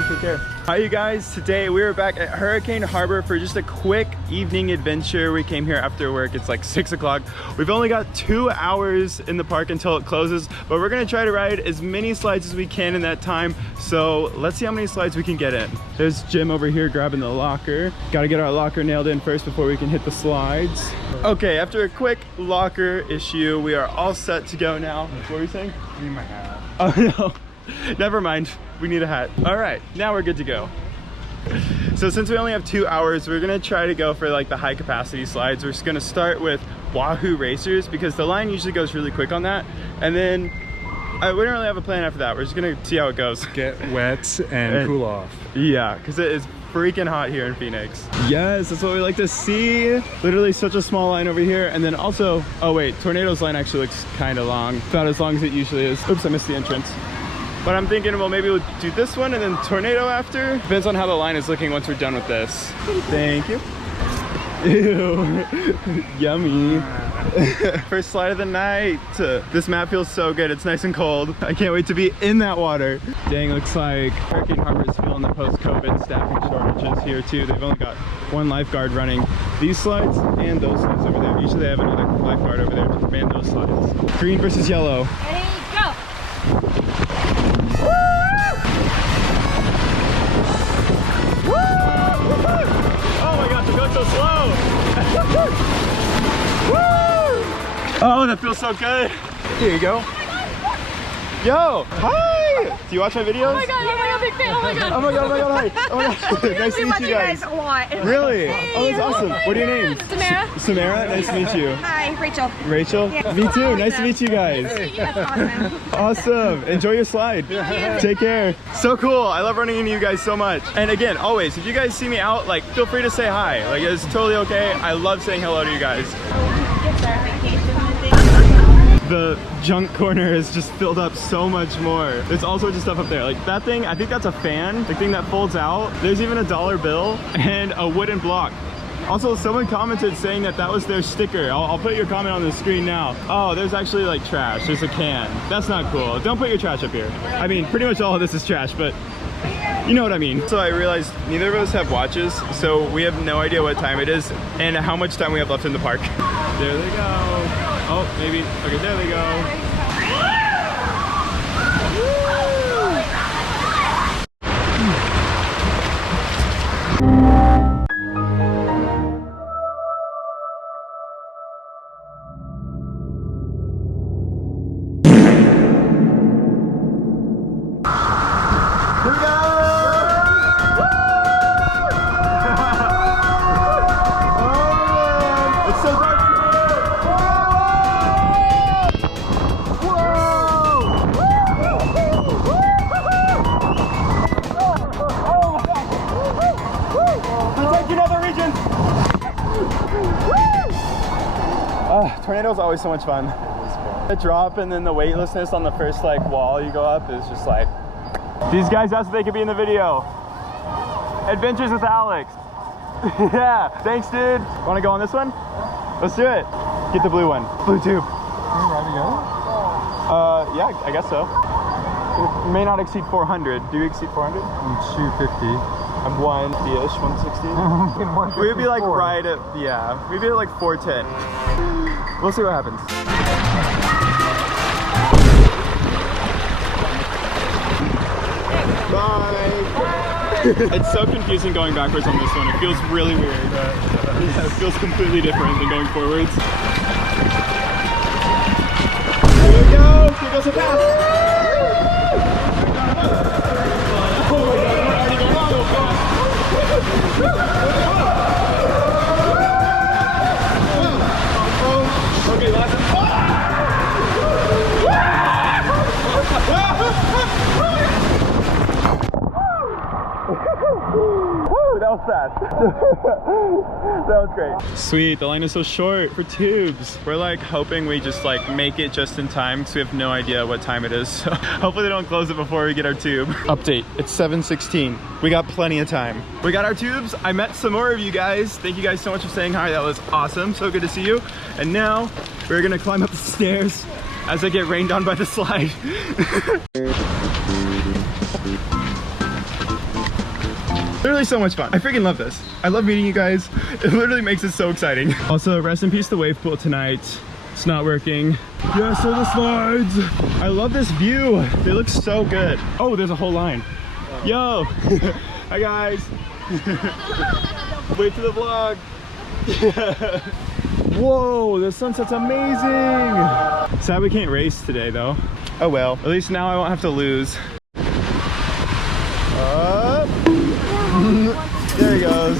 man. Take care. Hi, you guys. Today we are back at Hurricane Harbor for just a quick evening adventure. We came here after work. It's like 6 o'clock. We've only got 2 hours in the park until it closes, but we're gonna try to ride as many slides as we can in that time. So let's see how many slides we can get in. There's Jim over here grabbing the locker. Got to get our locker nailed in first before we can hit the slides. Okay, after a quick locker issue, we are all set to go now. What were you saying? I need my hat. Oh no. Never mind, we need a hat. All right, now we're good to go. So since we only have 2 hours, we're gonna try to go for like the high capacity slides. We're just gonna start with Wahoo Racers because the line usually goes really quick on that. And then we don't really have a plan after that. We're just gonna see how it goes. Get wet and cool off. Yeah, because it is freaking hot here in Phoenix. Yes, that's what we like to see. Literally such a small line over here. And then also, oh wait, Tornado's line actually looks kind of long. About as long as it usually is. Oops, I missed the entrance. But I'm thinking, well, maybe we'll do this one and then Tornado after. Depends on how the line is looking once we're done with this. Thank you. Ew, yummy. First slide of the night. This map feels so good. It's nice and cold. I can't wait to be in that water. Dang, looks like Hurricane Harbor is feeling the post-COVID staffing shortages here too. They've only got 1 lifeguard running these slides and those slides over there. Usually they have another lifeguard over there to man those slides. Green versus yellow. Ready, go! Oh my gosh, I'm going so slow! Oh, that feels so good! Here you go. Yo! Hi! Do you watch my videos? Oh my god, big fan! Oh my god! Oh my god, oh my god, hi! Oh my god, nice to meet you guys. a lot. Really? Hey, Oh, that's awesome. What are your names? Samara. Samara, nice to meet you. Hi, Rachel. Rachel? Yeah. Me too, nice to meet you guys. That's awesome. Awesome. Enjoy your slide. Take care. So cool. I love running into you guys so much. And again, always, if you guys see me out, like, feel free to say hi. Like, it's totally okay. I love saying hello to you guys. The junk corner is just filled up so much more. There's all sorts of stuff up there. Like that thing, I think that's a fan. The thing that folds out. There's even a $1 bill and a wooden block. Also, someone commented saying that that was their sticker. I'll put your comment on the screen now. Oh, there's actually like trash. There's a can. That's not cool. Don't put your trash up here. I mean, pretty much all of this is trash, but you know what I mean. So I realized neither of us have watches, so we have no idea what time it is and how much time we have left in the park. There they go. Oh, maybe. Okay, there they go. Tornado's always so much fun. The drop and then the weightlessness on the first like wall you go up is just like, these guys asked if they could be in the video. Adventures with Alex. Yeah, thanks dude. Want to go on this one? Let's do it. Get the blue one. Blue tube. Are you ready to go? Yeah, I guess so. It may not exceed 400. Do you exceed 400? I'm 250. I'm 150-ish, 160. We'd be like right at, yeah, we'd be at like 410. We'll see what happens. Bye. It's so confusing going backwards on this one. It feels really weird. Yeah, it feels completely different than going forwards. Here we go. Here goes the pass. Okay, last that was fast. That was great. Sweet, the line is so short for tubes. We're like hoping we just like make it just in time because we have no idea what time it is. So hopefully they don't close it before we get our tube. Update, it's 7:16. We got plenty of time. We got our tubes. I met some more of you guys. Thank you guys so much for saying hi. That was awesome. So good to see you. And now we're gonna climb up the stairs as I get rained on by the slide. literally so much fun. I freaking love this. I love meeting you guys. It literally makes it so exciting. Also, rest in peace to wave pool tonight. It's not working. Yeah, so the slides. I love this view. They look so good. Oh, there's a whole line. Yo. Hi guys. Wait for the vlog. Whoa, the sunset's amazing. Sad we can't race today though. Oh well, at least now I won't have to lose. Up. There he goes.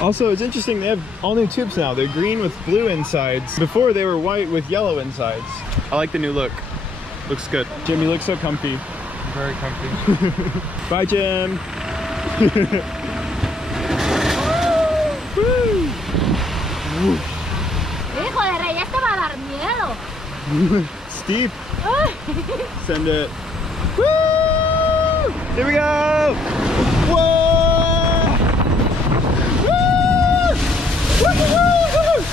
Also, it's interesting, they have all new tubes now. They're green with blue insides. Before they were white with yellow insides. I like the new look. Looks good. Jim, you look so comfy. Very comfy. Bye, Jim. Hijo de rey, este va a dar miedo. Steep. Send it. Woo! Here we go. Whoa! Woo! Woo!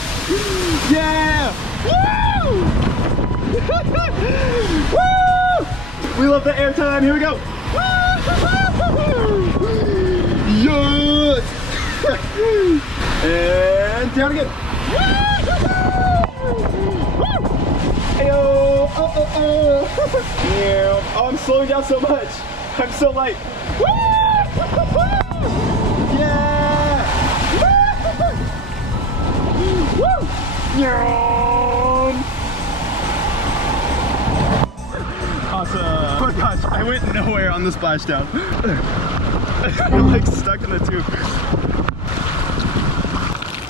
Yeah! Woo! Woo! We love the airtime. Here we go. Yes! And down again. Ayo! Yeah. Oh, I'm slowing down so much. I'm so light. Yeah! Awesome. Oh my gosh, I went nowhere on the splashdown. I'm like stuck in the tube.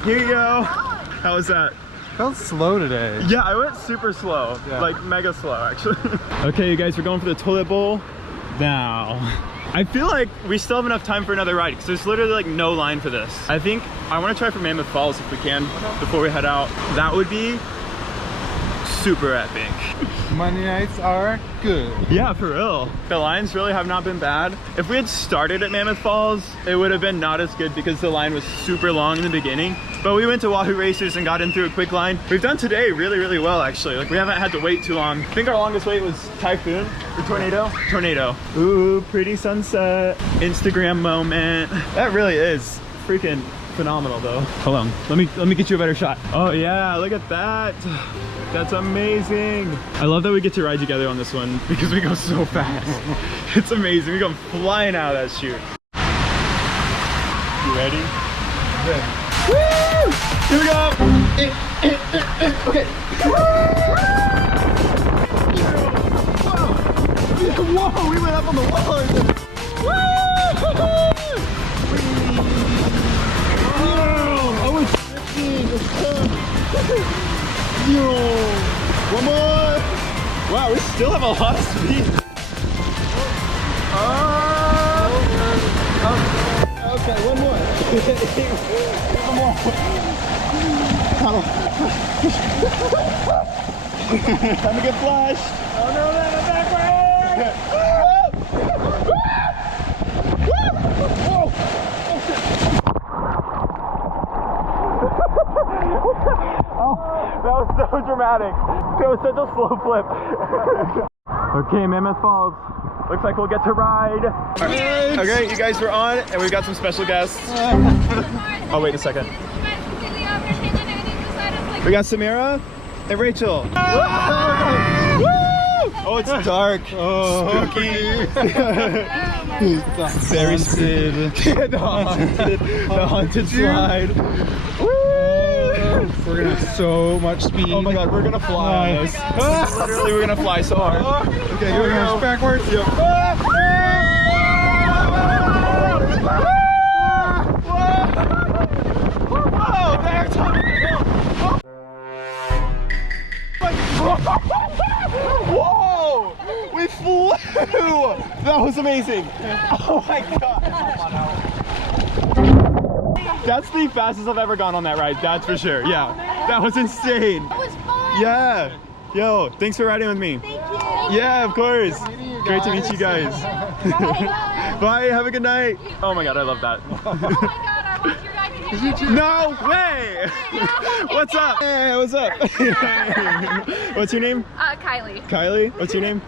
Here you go. How was that? Felt slow today. Yeah, I went super slow. Yeah. Like mega slow actually. Okay, you guys, we're going for the toilet bowl now. I feel like we still have enough time for another ride because there's literally like no line for this. I think I want to try for Mammoth Falls if we can before we head out. That would be super epic. Monday nights are good. Yeah, for real. The lines really have not been bad. If we had started at Mammoth Falls, it would have been not as good because the line was super long in the beginning. But we went to Wahoo Racers and got in through a quick line. We've done today really, really well actually. Like we haven't had to wait too long. I think our longest wait was Typhoon or Tornado? Tornado. Ooh, pretty sunset. Instagram moment. That really is freaking phenomenal though. Hold on, let me get you a better shot. Oh yeah, look at that. That's amazing. I love that we get to ride together on this one because we go so fast. It's amazing. We go flying out of that chute. You ready? Good. Woo! Here we go. Okay. Whoa, we went up on the wall. Oh, it's drifting. One more. Wow, we still have a lot of speed. Okay, one more. One more. Time to get flashed. Oh no, man, I'm That was so dramatic. It was such a slow flip. Okay, Mammoth Falls. Looks like we'll get to ride. Right. Okay, you guys were on, and we've got some special guests. Oh, wait a second. We got Samira and Rachel. Oh, it's dark. Oh, spooky. Very spooky. The haunted slide. We're gonna have so much speed. Oh my god, we're gonna fly on this. Literally, we're gonna fly so hard. Okay, here we go. Backwards. Yep. Whoa! We flew! That was amazing. Oh my god. That's the fastest I've ever gone on that ride, that's for sure. Yeah, that was insane. That was fun. Yeah. Yo, thanks for riding with me. Thank you. Yeah, of course. Great to meet you guys. Bye, have a good night. Oh my god, I love that. Oh my god, I want your guys' picture. No way! What's up? Hey, what's up? What's your name? Kylie. Kylie? What's your name?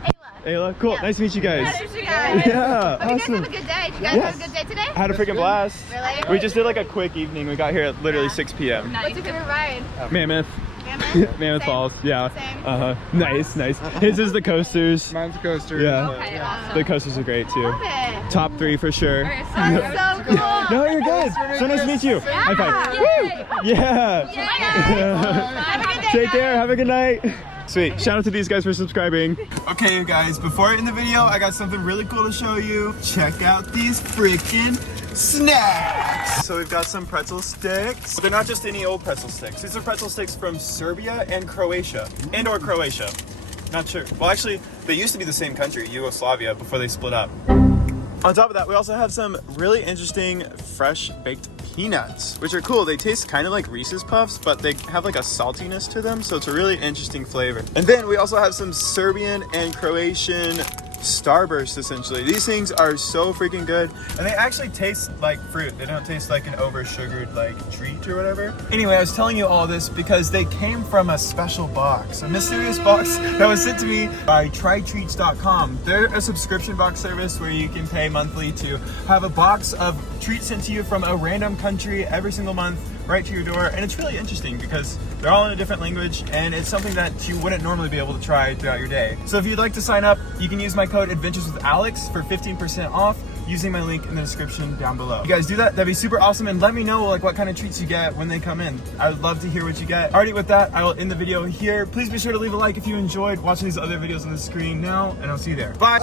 Ayla. Ayla. Cool. Yeah. Nice to meet you guys. Nice to meet you guys. Yeah. Hope you guys Awesome. have a good day. Did you guys Yes. have a good day today? I had a freaking blast. Really? We just did like a quick evening. We got here at literally 6 p.m. What's your favorite ride? Mammoth. Mammoth Same. Falls. Yeah. Same. Nice, nice. His is the coasters. Mine's a coaster. Yeah. Okay, awesome. The coasters are great too. Love it. Top 3 for sure. That's so cool. No, you're good. So nice to meet you. High five. Yay. Yeah. Have a good day, Take care. guys. Have a good night. Sweet. Shout out to these guys for subscribing. Okay, you guys, before I end the video, I got something really cool to show you. Check out these freaking snacks. So we've got some pretzel sticks. They're not just any old pretzel sticks. These are pretzel sticks from Serbia and Croatia. And/or Croatia. Not sure. Well, actually, they used to be the same country, Yugoslavia, before they split up. On top of that, we also have some really interesting fresh baked peanuts, which are cool. They taste kind of like Reese's Puffs, but they have like a saltiness to them, so it's a really interesting flavor. And then we also have some Serbian and Croatian Starburst, essentially. These things are so freaking good, and they actually taste like fruit. They don't taste like an over-sugared like treat or whatever. Anyway, I was telling you all this because they came from a special box, a mysterious box that was sent to me by trytreats.com. They're a subscription box service where you can pay monthly to have a box of treats sent to you from a random country every single month right to your door. And it's really interesting because they're all in a different language, and it's something that you wouldn't normally be able to try throughout your day. So if you'd like to sign up, you can use my code AdventuresWithAlex for 15% off using my link in the description down below. You guys do that, that'd be super awesome, and let me know like what kind of treats you get when they come in. I would love to hear what you get. Alrighty, with that, I will end the video here. Please be sure to leave a like if you enjoyed watching these other videos on the screen now, and I'll see you there. Bye!